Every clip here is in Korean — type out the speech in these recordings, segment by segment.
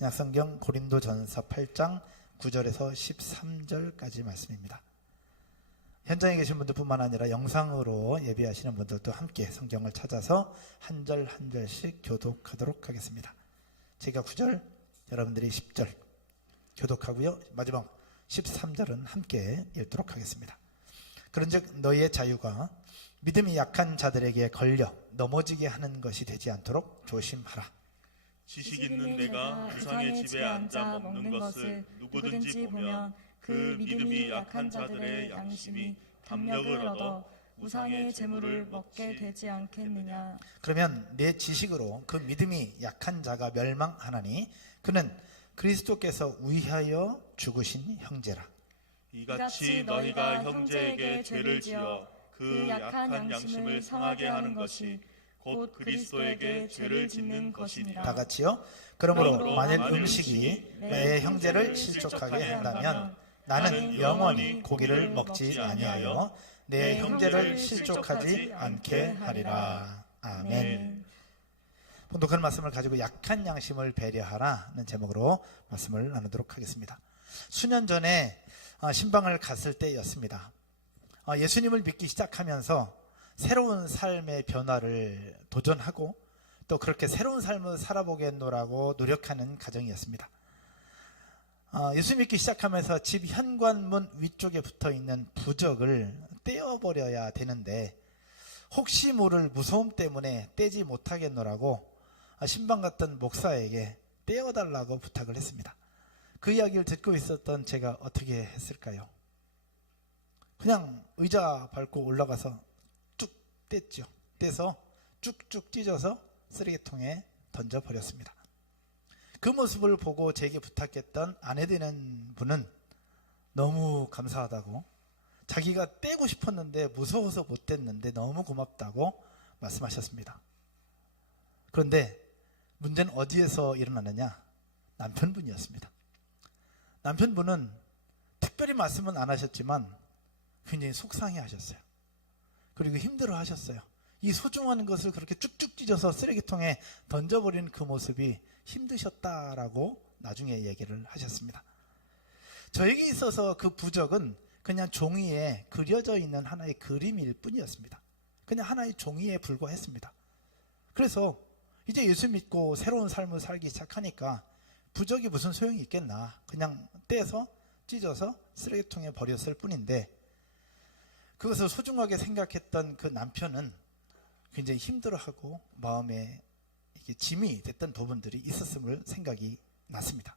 신약성경 고린도전서 8장 9절에서 13절까지 말씀입니다. 현장에 계신 분들뿐만 아니라 영상으로 예배하시는 분들도 함께 성경을 찾아서 한 절 한 절씩 교독하도록 하겠습니다. 제가 9절, 여러분들이 10절 교독하고요. 마지막 13절은 함께 읽도록 하겠습니다. 그런즉 너희의 자유가 믿음이 약한 자들에게 걸려 넘어지게 하는 것이 되지 않도록 조심하라. 지식 있는 내가 우상의 집에 앉아 먹는 것을 누구든지 보면 그 믿음이 약한 자들의 양심이 담력을 얻어 우상의 재물을 먹게 되지 않겠느냐. 그러면 내 지식으로 그 믿음이 약한 자가 멸망하나니 그는 그리스도께서 위하여 죽으신 형제라. 이같이 너희가 형제에게 죄를 지어 그 약한 양심을 상하게 하는 것이 곧 그리스도에게 죄를 짓는 것이니라. 다 같이요. 그러므로 만일 음식이 내 형제를 실족하게 한다면 나는 영원히 고기를 먹지 아니하여 내 형제를 실족하지 않게 하리라. 아멘. 본독한 말씀을 가지고 약한 양심을 배려하라는 제목으로 말씀을 나누도록 하겠습니다. 수년 전에 신방을 갔을 때였습니다. 예수님을 믿기 시작하면서 새로운 삶의 변화를 도전하고 또 그렇게 새로운 삶을 살아보겠노라고 노력하는 가정이었습니다. 예수 믿기 시작하면서 집 현관문 위쪽에 붙어있는 부적을 떼어버려야 되는데 혹시 모를 무서움 때문에 떼지 못하겠노라고 신방 갔던 목사에게 떼어달라고 부탁을 했습니다. 그 이야기를 듣고 있었던 제가 어떻게 했을까요? 그냥 의자 밟고 올라가서 쭉 뗐죠. 떼서 쭉쭉 찢어서 쓰레기통에 던져버렸습니다. 그 모습을 보고 제게 부탁했던 아내 되는 분은 너무 감사하다고, 자기가 떼고 싶었는데 무서워서 못 뗐는데 너무 고맙다고 말씀하셨습니다. 그런데 문제는 어디에서 일어나느냐? 남편분이었습니다. 남편분은 특별히 말씀은 안 하셨지만 굉장히 속상해 하셨어요. 그리고 힘들어 하셨어요. 이 소중한 것을 그렇게 쭉쭉 찢어서 쓰레기통에 던져버리는 그 모습이 힘드셨다라고 나중에 얘기를 하셨습니다. 저에게 있어서 그 부적은 그냥 종이에 그려져 있는 하나의 그림일 뿐이었습니다. 그냥 하나의 종이에 불과했습니다. 그래서 이제 예수 믿고 새로운 삶을 살기 시작하니까 부적이 무슨 소용이 있겠나, 그냥 떼서 찢어서 쓰레기통에 버렸을 뿐인데, 그것을 소중하게 생각했던 그 남편은 굉장히 힘들어하고 마음에 이게 짐이 됐던 부분들이 있었음을 생각이 났습니다.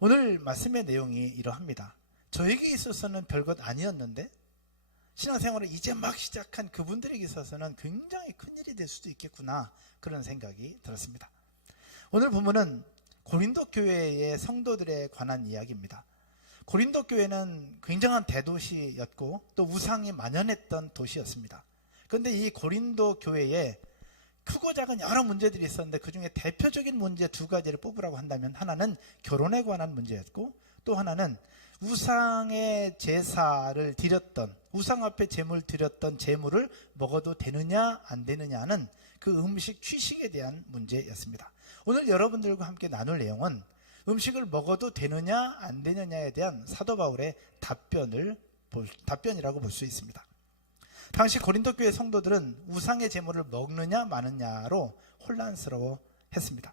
오늘 말씀의 내용이 이러합니다. 저에게 있어서는 별것 아니었는데 신앙생활을 이제 막 시작한 그분들에게 있어서는 굉장히 큰일이 될 수도 있겠구나, 그런 생각이 들었습니다. 오늘 본문은 고린도 교회의 성도들에 관한 이야기입니다. 고린도 교회는 굉장한 대도시였고 또 우상이 만연했던 도시였습니다. 그런데 이 고린도 교회에 크고 작은 여러 문제들이 있었는데 그 중에 대표적인 문제 두 가지를 뽑으라고 한다면, 하나는 결혼에 관한 문제였고 또 하나는 우상의 제사를 드렸던, 우상 앞에 제물 드렸던 제물을 먹어도 되느냐 안 되느냐는 그 음식 취식에 대한 문제였습니다. 오늘 여러분들과 함께 나눌 내용은 음식을 먹어도 되느냐 안 되느냐에 대한 사도 바울의 답변이라고 볼 수 있습니다. 당시 고린도 교회 성도들은 우상의 제물을 먹느냐 마느냐로 혼란스러워 했습니다.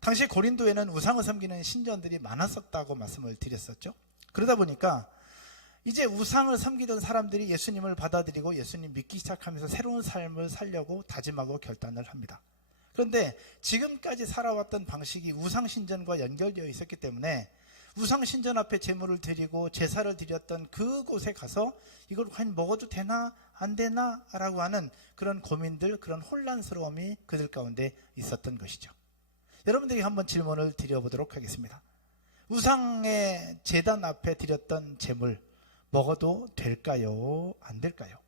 당시 고린도에는 우상을 섬기는 신전들이 많았었다고 말씀을 드렸었죠. 그러다 보니까 이제 우상을 섬기던 사람들이 예수님을 받아들이고 예수님 믿기 시작하면서 새로운 삶을 살려고 다짐하고 결단을 합니다. 그런데 지금까지 살아왔던 방식이 우상신전과 연결되어 있었기 때문에 우상신전 앞에 제물을 드리고 제사를 드렸던 그곳에 가서 이걸 과연 먹어도 되나 안 되나 라고 하는 그런 고민들, 그런 혼란스러움이 그들 가운데 있었던 것이죠. 여러분들에게 한번 질문을 드려보도록 하겠습니다. 우상의 제단 앞에 드렸던 제물 먹어도 될까요? 안 될까요?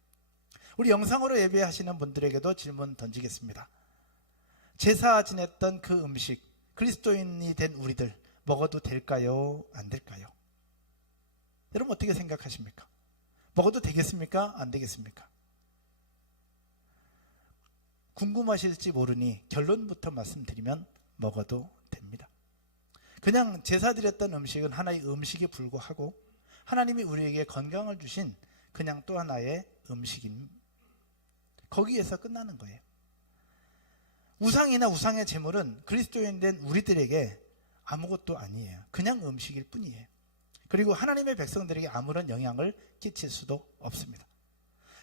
우리 영상으로 예배하시는 분들에게도 질문 던지겠습니다. 제사 지냈던 그 음식, 그리스도인이 된 우리들 먹어도 될까요? 안 될까요? 여러분 어떻게 생각하십니까? 먹어도 되겠습니까? 안 되겠습니까? 궁금하실지 모르니 결론부터 말씀드리면 먹어도 됩니다. 그냥 제사 드렸던 음식은 하나의 음식에 불과하고 하나님이 우리에게 건강을 주신 그냥 또 하나의 음식인, 거기에서 끝나는 거예요. 우상이나 우상의 제물은 그리스도인 된 우리들에게 아무것도 아니에요. 그냥 음식일 뿐이에요. 그리고 하나님의 백성들에게 아무런 영향을 끼칠 수도 없습니다.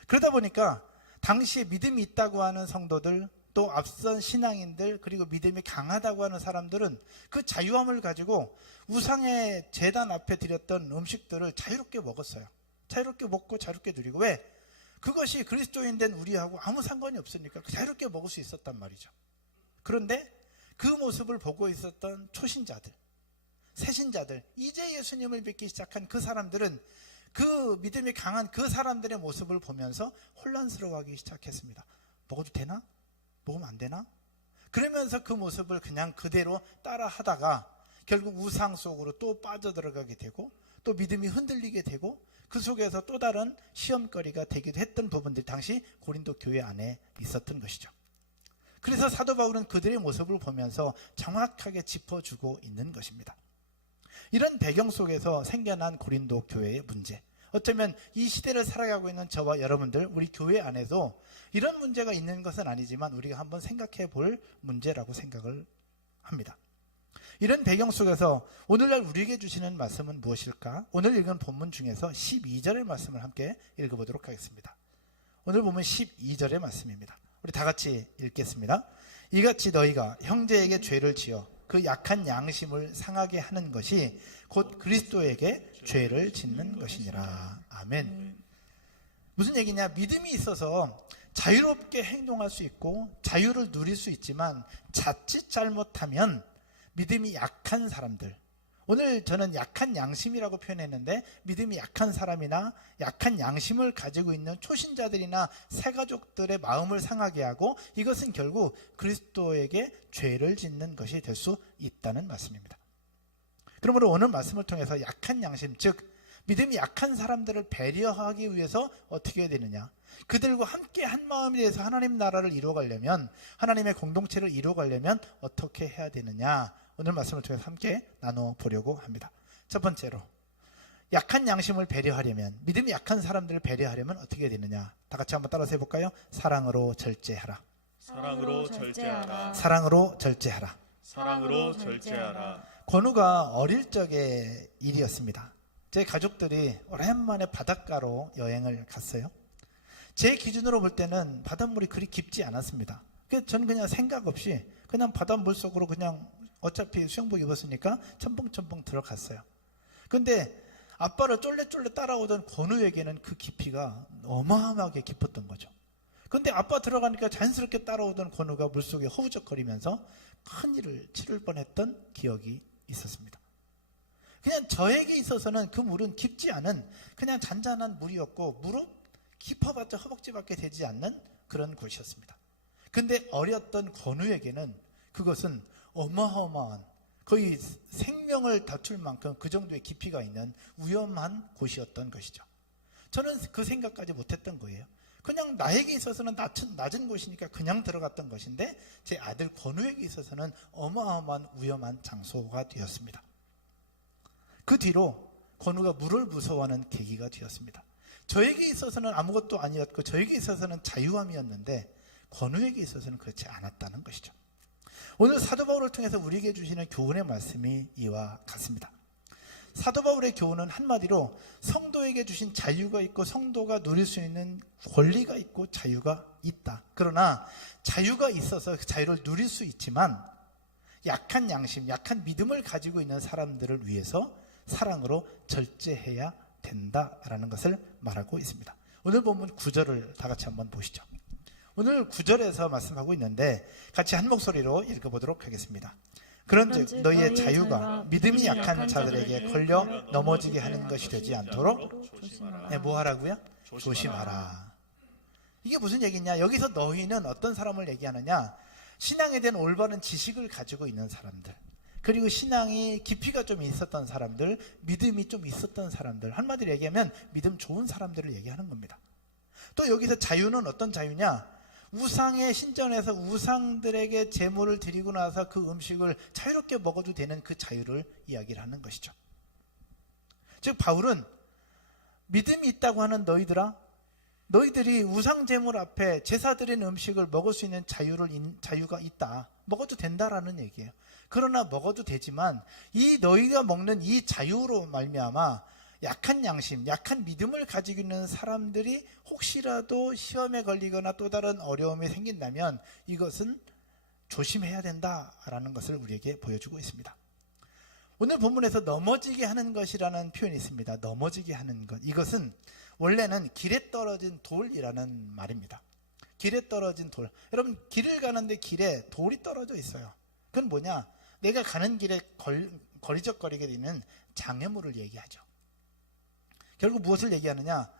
그러다 보니까 당시에 믿음이 있다고 하는 성도들, 또 앞선 신앙인들, 그리고 믿음이 강하다고 하는 사람들은 그 자유함을 가지고 우상의 제단 앞에 드렸던 음식들을 자유롭게 먹었어요. 자유롭게 먹고 자유롭게 누리고. 왜? 그것이 그리스도인 된 우리하고 아무 상관이 없으니까 자유롭게 먹을 수 있었단 말이죠. 그런데 그 모습을 보고 있었던 초신자들, 새신자들, 이제 예수님을 믿기 시작한 그 사람들은 그 믿음이 강한 그 사람들의 모습을 보면서 혼란스러워하기 시작했습니다. 먹어도 되나? 먹으면 안 되나? 그러면서 그 모습을 그냥 그대로 따라 하다가 결국 우상 속으로 또 빠져들어가게 되고 또 믿음이 흔들리게 되고 그 속에서 또 다른 시험거리가 되기도 했던 부분들이 당시 고린도 교회 안에 있었던 것이죠. 그래서 사도 바울은 그들의 모습을 보면서 정확하게 짚어주고 있는 것입니다. 이런 배경 속에서 생겨난 고린도 교회의 문제, 어쩌면 이 시대를 살아가고 있는 저와 여러분들, 우리 교회 안에도 이런 문제가 있는 것은 아니지만 우리가 한번 생각해 볼 문제라고 생각을 합니다. 이런 배경 속에서 오늘날 우리에게 주시는 말씀은 무엇일까? 오늘 읽은 본문 중에서 12절의 말씀을 함께 읽어보도록 하겠습니다. 오늘 보면 12절의 말씀입니다. 우리 다 같이 읽겠습니다. 이같이 너희가 형제에게 죄를 지어 그 약한 양심을 상하게 하는 것이 곧 그리스도에게 죄를 짓는 것이니라. 아멘. 무슨 얘기냐? 믿음이 있어서 자유롭게 행동할 수 있고 자유를 누릴 수 있지만 자칫 잘못하면 믿음이 약한 사람들, 오늘 저는 약한 양심이라고 표현했는데 믿음이 약한 사람이나 약한 양심을 가지고 있는 초신자들이나 새가족들의 마음을 상하게 하고 이것은 결국 그리스도에게 죄를 짓는 것이 될 수 있다는 말씀입니다. 그러므로 오늘 말씀을 통해서 약한 양심, 즉 믿음이 약한 사람들을 배려하기 위해서 어떻게 해야 되느냐, 그들과 함께 한 마음이 돼서 하나님 나라를 이루어가려면, 하나님의 공동체를 이루어가려면 어떻게 해야 되느냐, 오늘 말씀을 통해서 함께 나눠보려고 합니다. 첫 번째로, 약한 양심을 배려하려면, 믿음이 약한 사람들을 배려하려면 어떻게 해야 되느냐, 다 같이 한번 따라서 해볼까요? 사랑으로 절제하라. 사랑으로 절제하라. 사랑으로 절제하라. 사랑으로 절제하라. 권우가 어릴 적의 일이었습니다. 제 가족들이 오랜만에 바닷가로 여행을 갔어요. 제 기준으로 볼 때는 바닷물이 그리 깊지 않았습니다. 그래서 저는 그냥 생각 없이 그냥 바닷물 속으로 그냥 어차피 수영복 입었으니까 첨벙첨벙 들어갔어요. 근데 아빠를 쫄래쫄래 따라오던 권우에게는 그 깊이가 어마어마하게 깊었던 거죠. 근데 아빠 들어가니까 자연스럽게 따라오던 권우가 물속에 허우적거리면서 큰일을 치를 뻔했던 기억이 있었습니다. 그냥 저에게 있어서는 그 물은 깊지 않은 그냥 잔잔한 물이었고 무릎 깊어봤자 허벅지밖에 되지 않는 그런 곳이었습니다. 근데 어렸던 권우에게는 그것은 어마어마한, 거의 생명을 다툴 만큼 그 정도의 깊이가 있는 위험한 곳이었던 것이죠. 저는 그 생각까지 못했던 거예요. 그냥 나에게 있어서는 낮은 곳이니까 그냥 들어갔던 것인데 제 아들 권우에게 있어서는 어마어마한 위험한 장소가 되었습니다. 그 뒤로 권우가 물을 무서워하는 계기가 되었습니다. 저에게 있어서는 아무것도 아니었고 저에게 있어서는 자유함이었는데 권우에게 있어서는 그렇지 않았다는 것이죠. 오늘 사도 바울을 통해서 우리에게 주시는 교훈의 말씀이 이와 같습니다. 사도 바울의 교훈은 한마디로 성도에게 주신 자유가 있고 성도가 누릴 수 있는 권리가 있고 자유가 있다. 그러나 자유가 있어서 그 자유를 누릴 수 있지만 약한 양심, 약한 믿음을 가지고 있는 사람들을 위해서 사랑으로 절제해야 된다라는 것을 말하고 있습니다. 오늘 본문 9절을 다 같이 한번 보시죠. 오늘 9절에서 말씀하고 있는데 같이 한 목소리로 읽어보도록 하겠습니다. 그런즉 너희의 자유가 믿음이 약한 자들에게 걸려 넘어지게 하는 것이 되지 않도록 뭐 하라고요? 조심하라. 이게 무슨 얘기냐? 여기서 너희는 어떤 사람을 얘기하느냐? 신앙에 대한 올바른 지식을 가지고 있는 사람들, 그리고 신앙이 깊이가 좀 있었던 사람들, 믿음이 좀 있었던 사람들, 한마디로 얘기하면 믿음 좋은 사람들을 얘기하는 겁니다. 또 여기서 자유는 어떤 자유냐? 우상에 신전에서 우상들에게 제물을 드리고 나서 그 음식을 자유롭게 먹어도 되는 그 자유를 이야기를 하는 것이죠. 즉 바울은 믿음이 있다고 하는 너희들이 우상 제물 앞에 제사 드린 음식을 먹을 수 있는 자유가 있다. 먹어도 된다라는 얘기예요. 그러나 먹어도 되지만 이 너희가 먹는 이 자유로 말미암아 약한 양심, 약한 믿음을 가지고 있는 사람들이 혹시라도 시험에 걸리거나 또 다른 어려움이 생긴다면 이것은 조심해야 된다라는 것을 우리에게 보여주고 있습니다. 오늘 본문에서 넘어지게 하는 것이라는 표현이 있습니다. 넘어지게 하는 것. 이것은 원래는 길에 떨어진 돌이라는 말입니다. 길에 떨어진 돌. 여러분 길을 가는데 길에 돌이 떨어져 있어요. 그건 뭐냐? 내가 가는 길에 거리적거리게 되는 장애물을 얘기하죠. 결국 무엇을 얘기하느냐?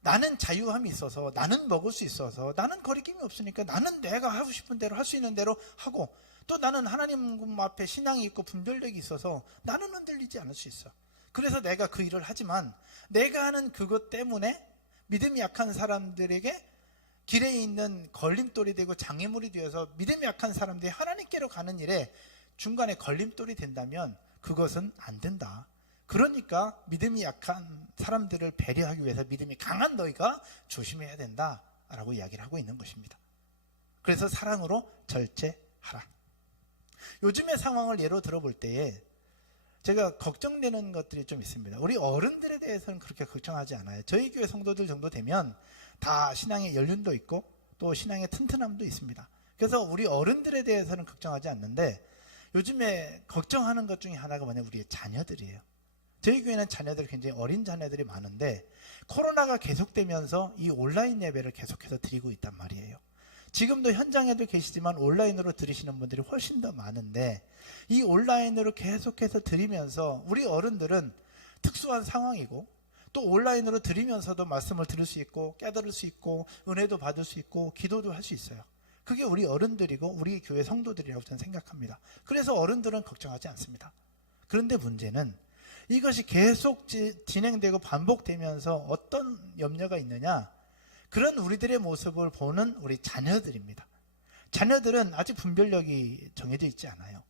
나는 자유함이 있어서, 나는 먹을 수 있어서, 나는 거리낌이 없으니까 나는 내가 하고 싶은 대로 할 수 있는 대로 하고, 또 나는 하나님 앞에 신앙이 있고 분별력이 있어서 나는 흔들리지 않을 수 있어. 그래서 내가 그 일을 하지만 내가 하는 그것 때문에 믿음이 약한 사람들에게 길에 있는 걸림돌이 되고 장애물이 되어서 믿음이 약한 사람들이 하나님께로 가는 일에 중간에 걸림돌이 된다면 그것은 안 된다. 그러니까 믿음이 약한 사람들을 배려하기 위해서 믿음이 강한 너희가 조심해야 된다라고 이야기를 하고 있는 것입니다. 그래서 사랑으로 절제하라. 요즘의 상황을 예로 들어볼 때에 제가 걱정되는 것들이 좀 있습니다. 우리 어른들에 대해서는 그렇게 걱정하지 않아요. 저희 교회 성도들 정도 되면 다 신앙의 연륜도 있고 또 신앙의 튼튼함도 있습니다. 그래서 우리 어른들에 대해서는 걱정하지 않는데 요즘에 걱정하는 것 중에 하나가 뭐냐면 우리의 자녀들이에요. 저희 교회는 자녀들이 굉장히 어린 자녀들이 많은데 코로나가 계속되면서 이 온라인 예배를 계속해서 드리고 있단 말이에요. 지금도 현장에도 계시지만 온라인으로 들으시는 분들이 훨씬 더 많은데 이 온라인으로 계속해서 드리면서 우리 어른들은 특수한 상황이고 또 온라인으로 드리면서도 말씀을 들을 수 있고 깨달을 수 있고 은혜도 받을 수 있고 기도도 할 수 있어요. 그게 우리 어른들이고 우리 교회 성도들이라고 저는 생각합니다. 그래서 어른들은 걱정하지 않습니다. 그런데 문제는 이것이 계속 진행되고 반복되면서 어떤 염려가 있느냐? 그런 우리들의 모습을 보는 우리 자녀들입니다. 자녀들은 아직 분별력이 정해져 있지 않아요.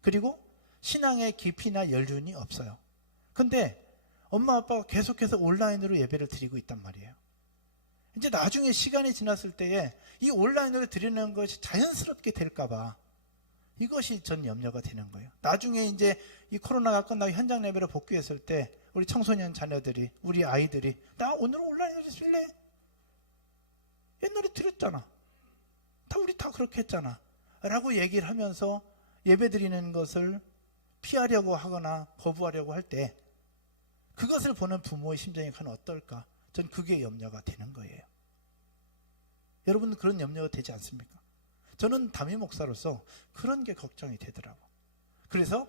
그리고 신앙의 깊이나 연륜이 없어요. 근데 엄마 아빠가 계속해서 온라인으로 예배를 드리고 있단 말이에요. 이제 나중에 시간이 지났을 때에 이 온라인으로 드리는 것이 자연스럽게 될까봐 이것이 전 염려가 되는 거예요. 나중에 이제 이 코로나가 끝나고 현장 예배를 복귀했을 때 우리 청소년 자녀들이, 우리 아이들이 나 오늘 온라인으로 쓸래? 옛날에 드렸잖아. 우리 다 그렇게 했잖아. 라고 얘기를 하면서 예배 드리는 것을 피하려고 하거나 거부하려고 할 때 그것을 보는 부모의 심정이 과연 어떨까? 전 그게 염려가 되는 거예요. 여러분은 그런 염려가 되지 않습니까? 저는 담임 목사로서 그런 게 걱정이 되더라고. 그래서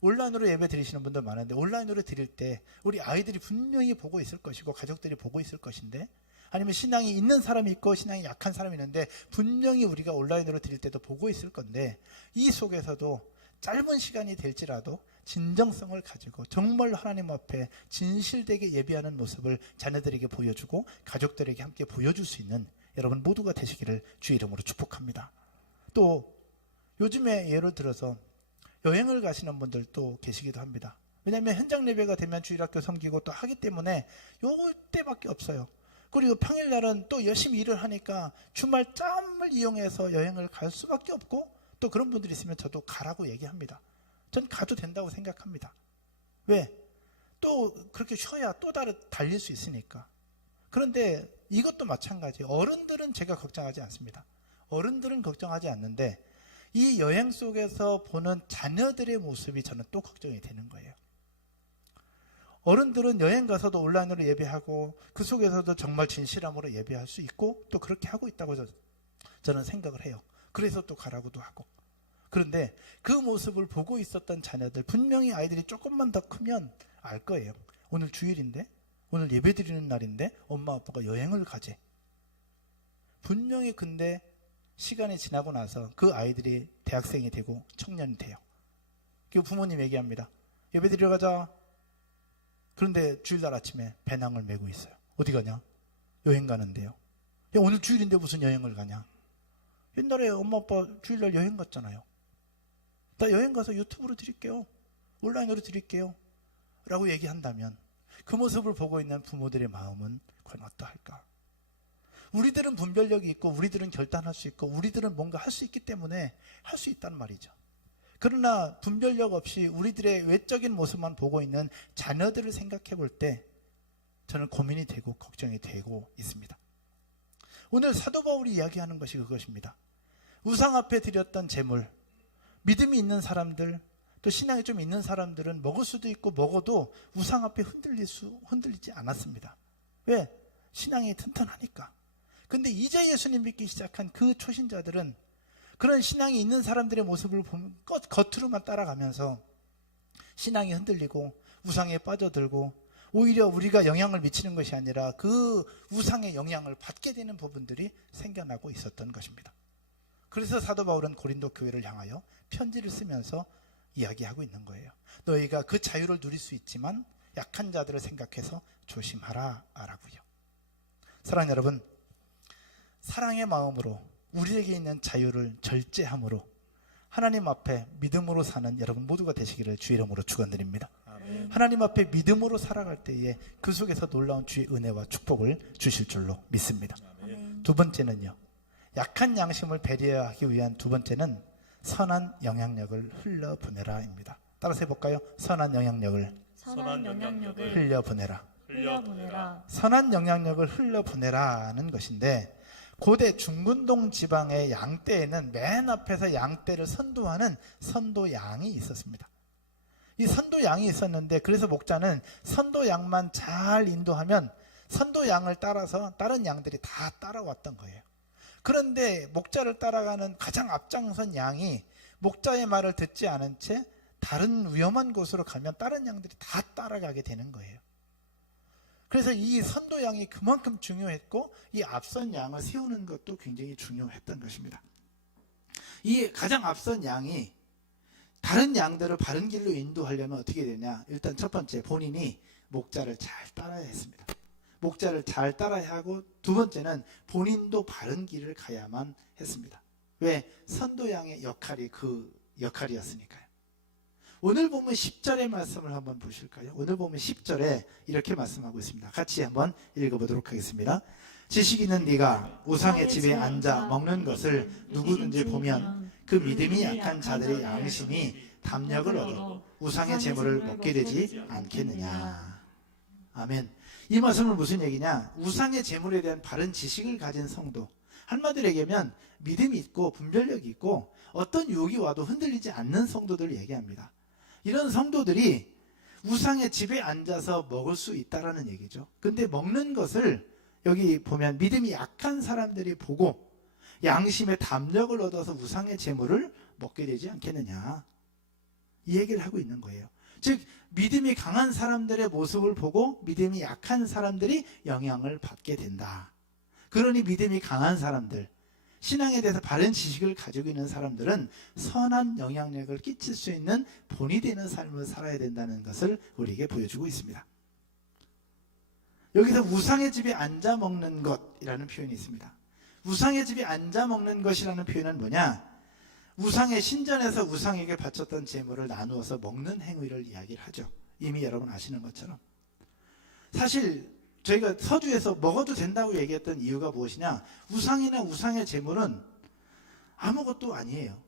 온라인으로 예배 드리시는 분들 많은데 온라인으로 드릴 때 우리 아이들이 분명히 보고 있을 것이고 가족들이 보고 있을 것인데 아니면 신앙이 있는 사람이 있고 신앙이 약한 사람이 있는데 분명히 우리가 온라인으로 드릴 때도 보고 있을 건데 이 속에서도 짧은 시간이 될지라도 진정성을 가지고 정말 하나님 앞에 진실되게 예배하는 모습을 자녀들에게 보여주고 가족들에게 함께 보여줄 수 있는 여러분 모두가 되시기를 주의 이름으로 축복합니다. 또 요즘에 예를 들어서 여행을 가시는 분들도 계시기도 합니다. 왜냐하면 현장 예배가 되면 주일학교 섬기고 또 하기 때문에 요때밖에 없어요. 그리고 평일날은 또 열심히 일을 하니까 주말 짬을 이용해서 여행을 갈 수밖에 없고 또 그런 분들이 있으면 저도 가라고 얘기합니다. 전 가도 된다고 생각합니다. 왜? 또 그렇게 쉬어야 또 달릴 수 있으니까. 그런데 이것도 마찬가지예요. 어른들은 제가 걱정하지 않습니다. 어른들은 걱정하지 않는데 이 여행 속에서 보는 자녀들의 모습이 저는 또 걱정이 되는 거예요. 어른들은 여행 가서도 온라인으로 예배하고 그 속에서도 정말 진실함으로 예배할 수 있고 또 그렇게 하고 있다고 저는 생각을 해요. 그래서 또 가라고도 하고. 그런데 그 모습을 보고 있었던 자녀들, 분명히 아이들이 조금만 더 크면 알 거예요. 오늘 주일인데, 오늘 예배 드리는 날인데 엄마 아빠가 여행을 가지. 분명히 근데 시간이 지나고 나서 그 아이들이 대학생이 되고 청년이 돼요. 그 부모님 얘기합니다. 예배 드리러 가자. 그런데 주일날 아침에 배낭을 메고 있어요. 어디 가냐? 여행 가는데요. 야, 오늘 주일인데 무슨 여행을 가냐? 옛날에 엄마 아빠 주일날 여행 갔잖아요. 나 여행 가서 유튜브로 드릴게요. 온라인으로 드릴게요. 라고 얘기한다면 그 모습을 보고 있는 부모들의 마음은 과연 어떠할까? 우리들은 분별력이 있고 우리들은 결단할 수 있고 우리들은 뭔가 할 수 있기 때문에 할 수 있단 말이죠. 그러나 분별력 없이 우리들의 외적인 모습만 보고 있는 자녀들을 생각해 볼 때 저는 고민이 되고 걱정이 되고 있습니다. 오늘 사도 바울이 이야기하는 것이 그것입니다. 우상 앞에 드렸던 제물, 믿음이 있는 사람들, 또 신앙이 좀 있는 사람들은 먹을 수도 있고 먹어도 우상 앞에 흔들리지 않았습니다. 왜? 신앙이 튼튼하니까. 근데 이제 예수님 믿기 시작한 그 초신자들은 그런 신앙이 있는 사람들의 모습을 보면 겉으로만 따라가면서 신앙이 흔들리고 우상에 빠져들고 오히려 우리가 영향을 미치는 것이 아니라 그 우상의 영향을 받게 되는 부분들이 생겨나고 있었던 것입니다. 그래서 사도 바울은 고린도 교회를 향하여 편지를 쓰면서 이야기하고 있는 거예요. 너희가 그 자유를 누릴 수 있지만 약한 자들을 생각해서 조심하라 라고요. 사랑하는 여러분, 사랑의 마음으로 우리에게 있는 자유를 절제함으로 하나님 앞에 믿음으로 사는 여러분 모두가 되시기를 주의 이름으로 축원드립니다. 하나님 앞에 믿음으로 살아갈 때에 그 속에서 놀라운 주의 은혜와 축복을 주실 줄로 믿습니다. 두 번째는요, 약한 양심을 배려하기 위한 두 번째는 선한 영향력을 흘려보내라입니다. 따라서 해볼까요? 선한 영향력을 흘려보내라. 선한 영향력을 흘려보내라는 것인데, 고대 중근동 지방의 양떼에는 맨 앞에서 양떼를 선도하는 선도양이 있었습니다. 이 선도양이 있었는데, 그래서 목자는 선도양만 잘 인도하면 선도양을 따라서 다른 양들이 다 따라왔던 거예요. 그런데 목자를 따라가는 가장 앞장선 양이 목자의 말을 듣지 않은 채 다른 위험한 곳으로 가면 다른 양들이 다 따라가게 되는 거예요. 그래서 이 선도양이 그만큼 중요했고 이 앞선 양을 세우는 것도 굉장히 중요했던 것입니다. 이 가장 앞선 양이 다른 양들을 바른 길로 인도하려면 어떻게 되냐? 일단 첫 번째, 본인이 목자를 잘 따라야 했습니다. 목자를 잘 따라야 하고, 두 번째는 본인도 바른 길을 가야만 했습니다. 왜? 선도양의 역할이 그 역할이었으니까요. 오늘 보면 10절의 말씀을 한번 보실까요? 오늘 보면 10절에 이렇게 말씀하고 있습니다. 같이 한번 읽어보도록 하겠습니다. 지식 있는 네가 우상의 집에 앉아 먹는 것을 누구든지 보면 그 믿음이 약한 자들의 양심이 담력을 얻어 우상의 재물을 먹게 되지 않겠느냐. 아멘. 이 말씀은 무슨 얘기냐? 우상의 재물에 대한 바른 지식을 가진 성도, 한마디로 얘기하면 믿음이 있고 분별력이 있고 어떤 유혹이 와도 흔들리지 않는 성도들을 얘기합니다. 이런 성도들이 우상의 집에 앉아서 먹을 수 있다라는 얘기죠. 근데 먹는 것을 여기 보면 믿음이 약한 사람들이 보고 양심의 담력을 얻어서 우상의 재물을 먹게 되지 않겠느냐, 이 얘기를 하고 있는 거예요. 즉 믿음이 강한 사람들의 모습을 보고 믿음이 약한 사람들이 영향을 받게 된다. 그러니 믿음이 강한 사람들, 신앙에 대해서 바른 지식을 가지고 있는 사람들은 선한 영향력을 끼칠 수 있는 본이 되는 삶을 살아야 된다는 것을 우리에게 보여주고 있습니다. 여기서 우상의 집에 앉아 먹는 것이라는 표현이 있습니다. 우상의 집에 앉아 먹는 것이라는 표현은 뭐냐? 우상의 신전에서 우상에게 바쳤던 제물을 나누어서 먹는 행위를 이야기를 하죠. 이미 여러분 아시는 것처럼. 사실 저희가 서두에서 먹어도 된다고 얘기했던 이유가 무엇이냐? 우상이나 우상의 제물은 아무것도 아니에요.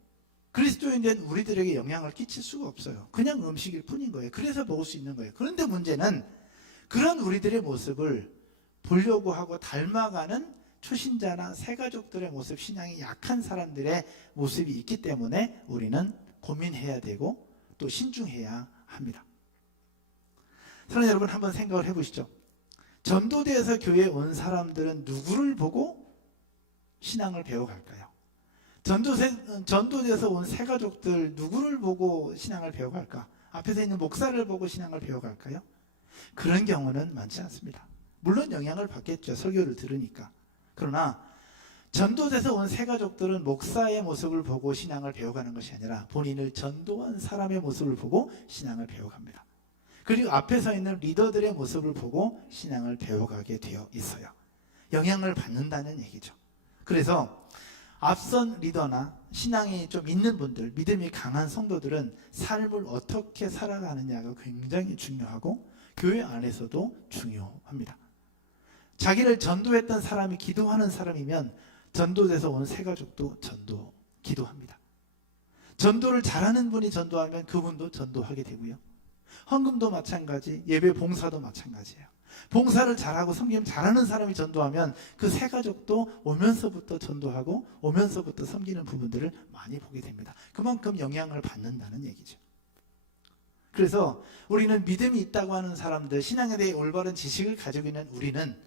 그리스도인된 우리들에게 영향을 끼칠 수가 없어요. 그냥 음식일 뿐인 거예요. 그래서 먹을 수 있는 거예요. 그런데 문제는 그런 우리들의 모습을 보려고 하고 닮아가는 초신자나 새가족들의 모습, 신앙이 약한 사람들의 모습이 있기 때문에 우리는 고민해야 되고 또 신중해야 합니다. 사랑하는 여러분, 한번 생각을 해보시죠. 전도대에서 교회에 온 사람들은 누구를 보고 신앙을 배워갈까요? 전도대에서 온 새가족들 누구를 보고 신앙을 배워갈까? 앞에서 있는 목사를 보고 신앙을 배워갈까요? 그런 경우는 많지 않습니다. 물론 영향을 받겠죠, 설교를 들으니까. 그러나 전도돼서 온 새가족들은 목사의 모습을 보고 신앙을 배워가는 것이 아니라 본인을 전도한 사람의 모습을 보고 신앙을 배워갑니다. 그리고 앞에 서 있는 리더들의 모습을 보고 신앙을 배워가게 되어 있어요. 영향을 받는다는 얘기죠. 그래서 앞선 리더나 신앙이 좀 있는 분들, 믿음이 강한 성도들은 삶을 어떻게 살아가느냐가 굉장히 중요하고 교회 안에서도 중요합니다. 자기를 전도했던 사람이 기도하는 사람이면 전도돼서 온 새가족도 기도합니다. 전도를 잘하는 분이 전도하면 그분도 전도하게 되고요. 헌금도 마찬가지, 예배 봉사도 마찬가지예요. 봉사를 잘하고 섬김 잘하는 사람이 전도하면 그 새가족도 오면서부터 전도하고 오면서부터 섬기는 부분들을 많이 보게 됩니다. 그만큼 영향을 받는다는 얘기죠. 그래서 우리는 믿음이 있다고 하는 사람들, 신앙에 대해 올바른 지식을 가지고 있는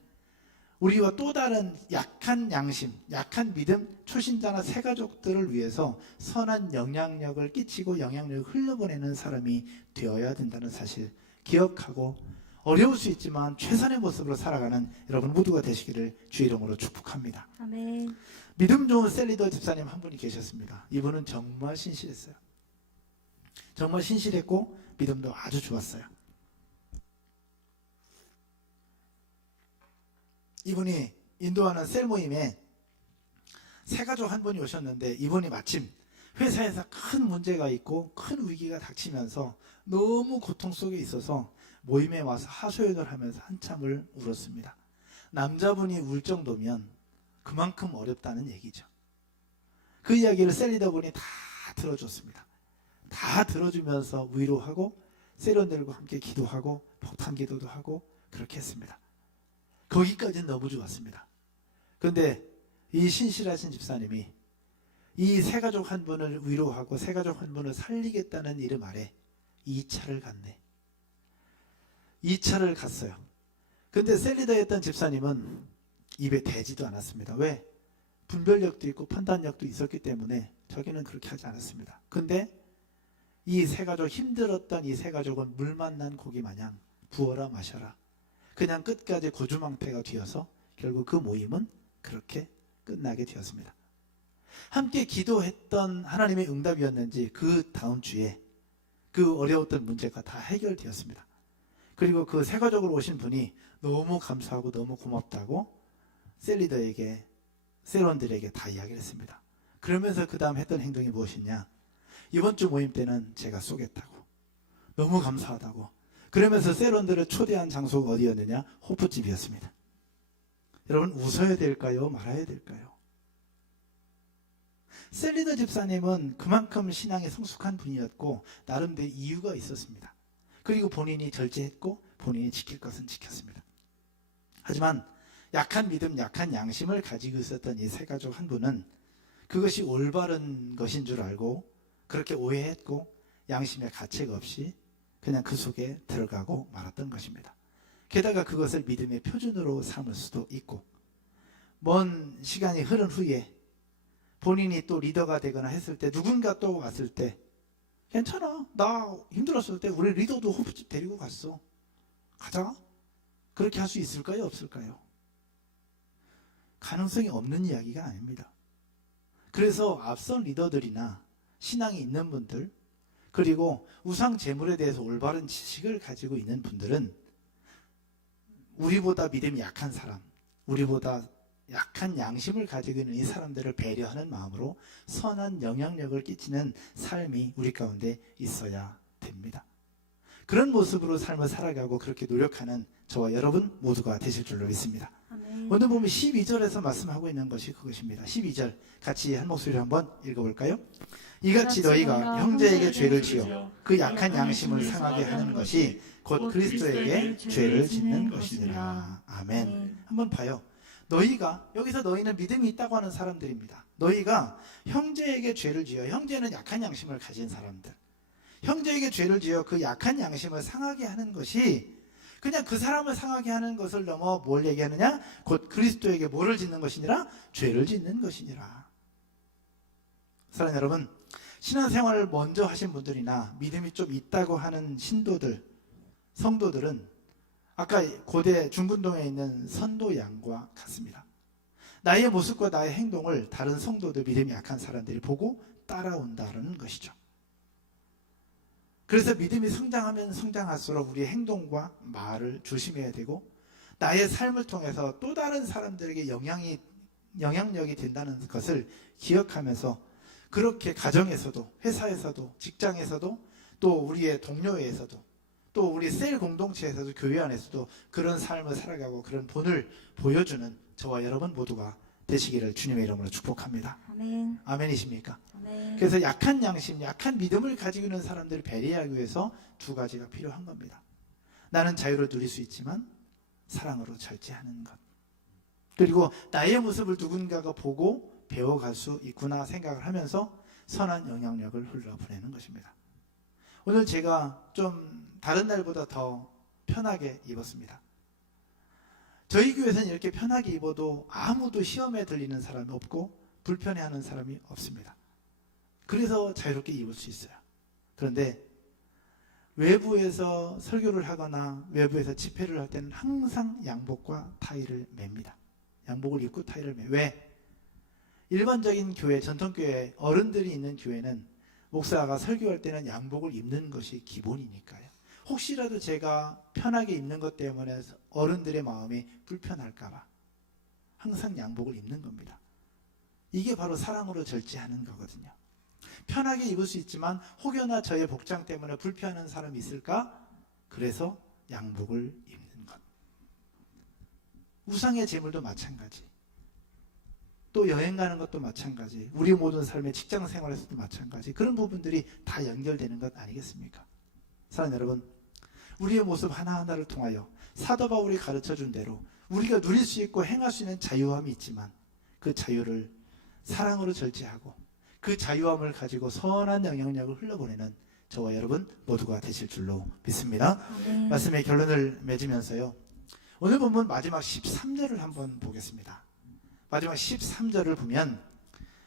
우리와 또 다른 약한 양심, 약한 믿음, 초신자나 새가족들을 위해서 선한 영향력을 끼치고 영향력을 흘려보내는 사람이 되어야 된다는 사실 기억하고, 어려울 수 있지만 최선의 모습으로 살아가는 여러분 모두가 되시기를 주의 이름으로 축복합니다. 아멘. 믿음 좋은 셀리더 집사님 한 분이 계셨습니다. 이분은 정말 신실했어요. 정말 신실했고 믿음도 아주 좋았어요. 이분이 인도하는 셀 모임에 새가족 한 분이 오셨는데, 이분이 마침 회사에서 큰 문제가 있고 큰 위기가 닥치면서 너무 고통 속에 있어서 모임에 와서 하소연을 하면서 한참을 울었습니다. 남자분이 울 정도면 그만큼 어렵다는 얘기죠. 그 이야기를 셀리더분이 다 들어줬습니다. 다 들어주면서 위로하고 세련들과 함께 기도하고 폭탄 기도도 하고 그렇게 했습니다. 거기까지는 너무 좋았습니다. 그런데 이 신실하신 집사님이 이 새가족 한 분을 위로하고 새가족 한 분을 살리겠다는 이름 아래 2차를 갔네. 2차를 갔어요. 근데 셀리더였던 집사님은 입에 대지도 않았습니다. 왜? 분별력도 있고 판단력도 있었기 때문에 자기는 그렇게 하지 않았습니다. 근데 이 새가족, 힘들었던 이 새가족은 물 만난 고기 마냥 부어라 마셔라, 그냥 끝까지 고주망태가 되어서 결국 그 모임은 그렇게 끝나게 되었습니다. 함께 기도했던 하나님의 응답이었는지 그 다음 주에 그 어려웠던 문제가 다 해결되었습니다. 그리고 그 새가족으로 오신 분이 너무 감사하고 너무 고맙다고 셀리더에게, 세론들에게 다 이야기를 했습니다. 그러면서 그 다음 했던 행동이 무엇이냐, 이번 주 모임 때는 제가 쏘겠다고, 너무 감사하다고. 그러면서 세론들을 초대한 장소가 어디였느냐, 호프집이었습니다. 여러분, 웃어야 될까요, 말아야 될까요? 셀리더 집사님은 그만큼 신앙에 성숙한 분이었고 나름대로 이유가 있었습니다. 그리고 본인이 절제했고 본인이 지킬 것은 지켰습니다. 하지만 약한 믿음, 약한 양심을 가지고 있었던 이 새가족 한 분은 그것이 올바른 것인 줄 알고 그렇게 오해했고 양심의 가책 없이 그냥 그 속에 들어가고 말았던 것입니다. 게다가 그것을 믿음의 표준으로 삼을 수도 있고, 먼 시간이 흐른 후에 본인이 또 리더가 되거나 했을 때 누군가 또 왔을 때, 괜찮아, 나 힘들었을 때 우리 리더도 호프집 데리고 갔어, 가자, 그렇게 할 수 있을까요, 없을까요? 가능성이 없는 이야기가 아닙니다. 그래서 앞선 리더들이나 신앙이 있는 분들, 그리고 우상 제물에 대해서 올바른 지식을 가지고 있는 분들은 우리보다 믿음이 약한 사람, 우리보다 약한 양심을 가지고 있는 이 사람들을 배려하는 마음으로 선한 영향력을 끼치는 삶이 우리 가운데 있어야 됩니다. 그런 모습으로 삶을 살아가고 그렇게 노력하는 저와 여러분 모두가 되실 줄로 믿습니다. 아멘. 오늘 보면 12절에서 말씀하고 있는 것이 그것입니다. 12절 같이 한 목소리로 한번 읽어볼까요? 이같이 너희가 형제에게 죄를 지어 그 약한 양심을 상하게 하는 것이 곧 그리스도에게 죄를 짓는 것이니라. 아멘. 한번 봐요. 너희가, 여기서 너희는 믿음이 있다고 하는 사람들입니다. 너희가 형제에게 죄를 지어, 형제는 약한 양심을 가진 사람들, 형제에게 죄를 지어 그 약한 양심을 상하게 하는 것이 그냥 그 사람을 상하게 하는 것을 넘어 뭘 얘기하느냐? 곧 그리스도에게 뭐를 짓는 것이니라? 죄를 짓는 것이니라. 사랑하는 여러분, 신앙생활을 먼저 하신 분들이나 믿음이 좀 있다고 하는 신도들, 성도들은 아까 고대 중근동에 있는 선도양과 같습니다. 나의 모습과 나의 행동을 다른 성도들, 믿음이 약한 사람들이 보고 따라온다는 것이죠. 그래서 믿음이 성장하면 성장할수록 우리의 행동과 말을 조심해야 되고, 나의 삶을 통해서 또 다른 사람들에게 영향이 영향력이 된다는 것을 기억하면서 그렇게 가정에서도, 회사에서도, 직장에서도, 또 우리의 동료회에서도, 또 우리 셀 공동체에서도, 교회 안에서도 그런 삶을 살아가고 그런 본을 보여주는 저와 여러분 모두가 되시기를 주님의 이름으로 축복합니다. 아멘. 아멘이십니까? 아멘. 그래서 약한 양심, 약한 믿음을 가지고 있는 사람들을 배려하기 위해서 두 가지가 필요한 겁니다. 나는 자유를 누릴 수 있지만 사랑으로 절제하는 것. 그리고 나의 모습을 누군가가 보고 배워갈 수 있구나 생각을 하면서 선한 영향력을 흘러보내는 것입니다. 오늘 제가 좀 다른 날보다 더 편하게 입었습니다. 저희 교회에서는 이렇게 편하게 입어도 아무도 시험에 들리는 사람이 없고 불편해하는 사람이 없습니다. 그래서 자유롭게 입을 수 있어요. 그런데 외부에서 설교를 하거나 외부에서 집회를 할 때는 항상 양복과 타이를 맵니다. 양복을 입고 타이를 매요. 왜? 일반적인 교회, 전통교회, 어른들이 있는 교회는 목사가 설교할 때는 양복을 입는 것이 기본이니까요. 혹시라도 제가 편하게 입는 것 때문에 어른들의 마음이 불편할까봐 항상 양복을 입는 겁니다. 이게 바로 사랑으로 절제하는 거거든요. 편하게 입을 수 있지만 혹여나 저의 복장 때문에 불편한 사람이 있을까? 그래서 양복을 입는 것. 우상의 제물도 마찬가지. 또 여행 가는 것도 마찬가지. 우리 모든 삶의 직장 생활에서도 마찬가지. 그런 부분들이 다 연결되는 것 아니겠습니까? 사랑하는 여러분, 우리의 모습 하나하나를 통하여 사도 바울이 가르쳐준 대로 우리가 누릴 수 있고 행할 수 있는 자유함이 있지만 그 자유를 사랑으로 절제하고 그 자유함을 가지고 선한 영향력을 흘러보내는 저와 여러분 모두가 되실 줄로 믿습니다. 아멘. 말씀의 결론을 맺으면서요, 오늘 본문 마지막 13절을 한번 보겠습니다. 마지막 13절을 보면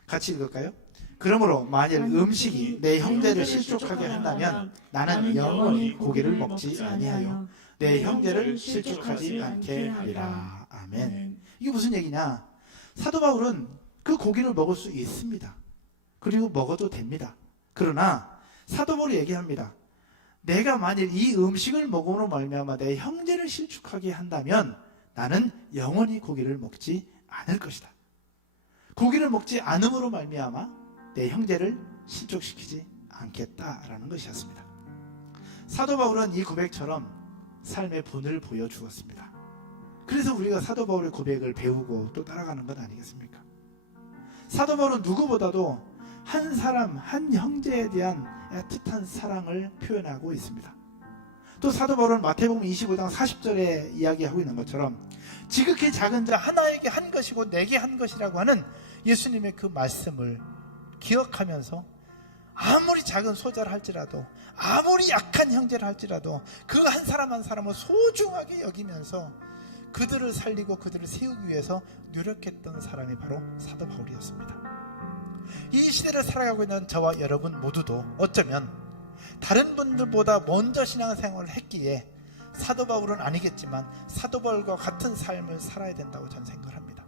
같이 읽을까요? 그러므로 만일 음식이 내 형제를 실족하게 한다면 나는 영원히 고기를 먹지 아니하여 내 형제를 실족하지 않게 하리라. 아멘. 이게 무슨 얘기냐? 사도 바울은 그 고기를 먹을 수 있습니다. 그리고 먹어도 됩니다. 그러나 사도 바울이 얘기합니다. 내가 만일 이 음식을 먹음으로 말미암아 내 형제를 실족하게 한다면 나는 영원히 고기를 먹지 않을 것이다. 고기를 먹지 않음으로 말미암아 내 형제를 실족시키지 않겠다라는 것이었습니다. 사도 바울은 이 고백처럼 삶의 본을 보여주었습니다. 그래서 우리가 사도 바울의 고백을 배우고 또 따라가는 것 아니겠습니까? 사도 바울은 누구보다도 한 사람, 한 형제에 대한 애틋한 사랑을 표현하고 있습니다. 또 사도 바울은 마태복음 25장 40절에 이야기하고 있는 것처럼 지극히 작은 자 하나에게 한 것이고 내게 한 것이라고 하는 예수님의 그 말씀을 기억하면서 아무리 작은 소자를 할지라도 아무리 약한 형제를 할지라도 그 한 사람 한 사람을 소중하게 여기면서 그들을 살리고 그들을 세우기 위해서 노력했던 사람이 바로 사도 바울이었습니다. 이 시대를 살아가고 있는 저와 여러분 모두도 어쩌면 다른 분들보다 먼저 신앙생활을 했기에 사도 바울은 아니겠지만 사도 바울과 같은 삶을 살아야 된다고 저는 생각을 합니다.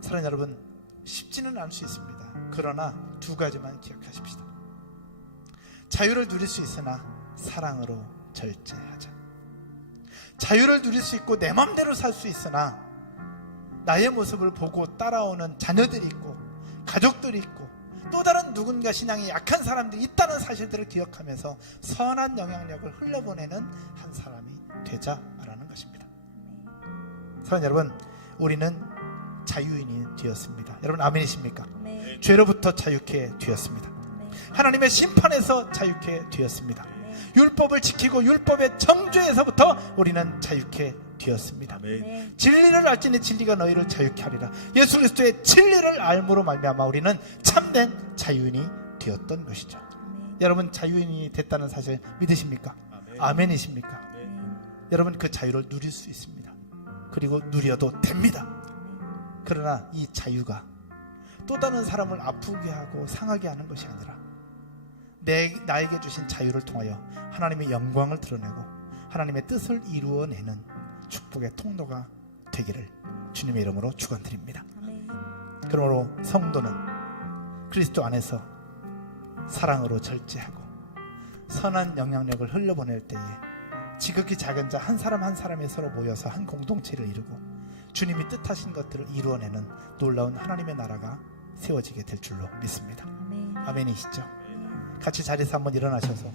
사랑하는 여러분, 쉽지는 않을 수 있습니다. 그러나 두 가지만 기억하십시다. 자유를 누릴 수 있으나 사랑으로 절제하자. 자유를 누릴 수 있고 내 맘대로 살 수 있으나 나의 모습을 보고 따라오는 자녀들이 있고 가족들이 있고 또 다른 누군가 신앙이 약한 사람들이 있다는 사실들을 기억하면서 선한 영향력을 흘려보내는 한 사람이 되자라는 것입니다. 사랑하는 여러분, 우리는 자유인이 되었습니다. 여러분 아멘이십니까? 아멘. 죄로부터 자유케 되었습니다. 하나님의 심판에서 자유케 되었습니다. 율법을 지키고 율법의 정죄에서부터 우리는 자유케 되었습니다. 아멘. 진리를 알지니 진리가 너희를 자유케 하리라. 예수 그리스도의 진리를 알므로 말미암아 우리는 참된 자유인이 되었던 것이죠. 아멘. 여러분 자유인이 됐다는 사실 믿으십니까? 아멘이십니까? 아멘. 여러분 그 자유를 누릴 수 있습니다. 그리고 누려도 됩니다. 그러나 이 자유가 또 다른 사람을 아프게 하고 상하게 하는 것이 아니라 나에게 주신 자유를 통하여 하나님의 영광을 드러내고 하나님의 뜻을 이루어내는 축복의 통로가 되기를 주님의 이름으로 축원드립니다. 아멘. 그러므로 성도는 그리스도 안에서 사랑으로 절제하고 선한 영향력을 흘려보낼 때에 지극히 작은 자 한 사람 한 사람이 서로 모여서 한 공동체를 이루고 주님이 뜻하신 것들을 이루어내는 놀라운 하나님의 나라가 세워지게 될 줄로 믿습니다. 아멘. 아멘이시죠? 같이 자리에서 한번 일어나셔서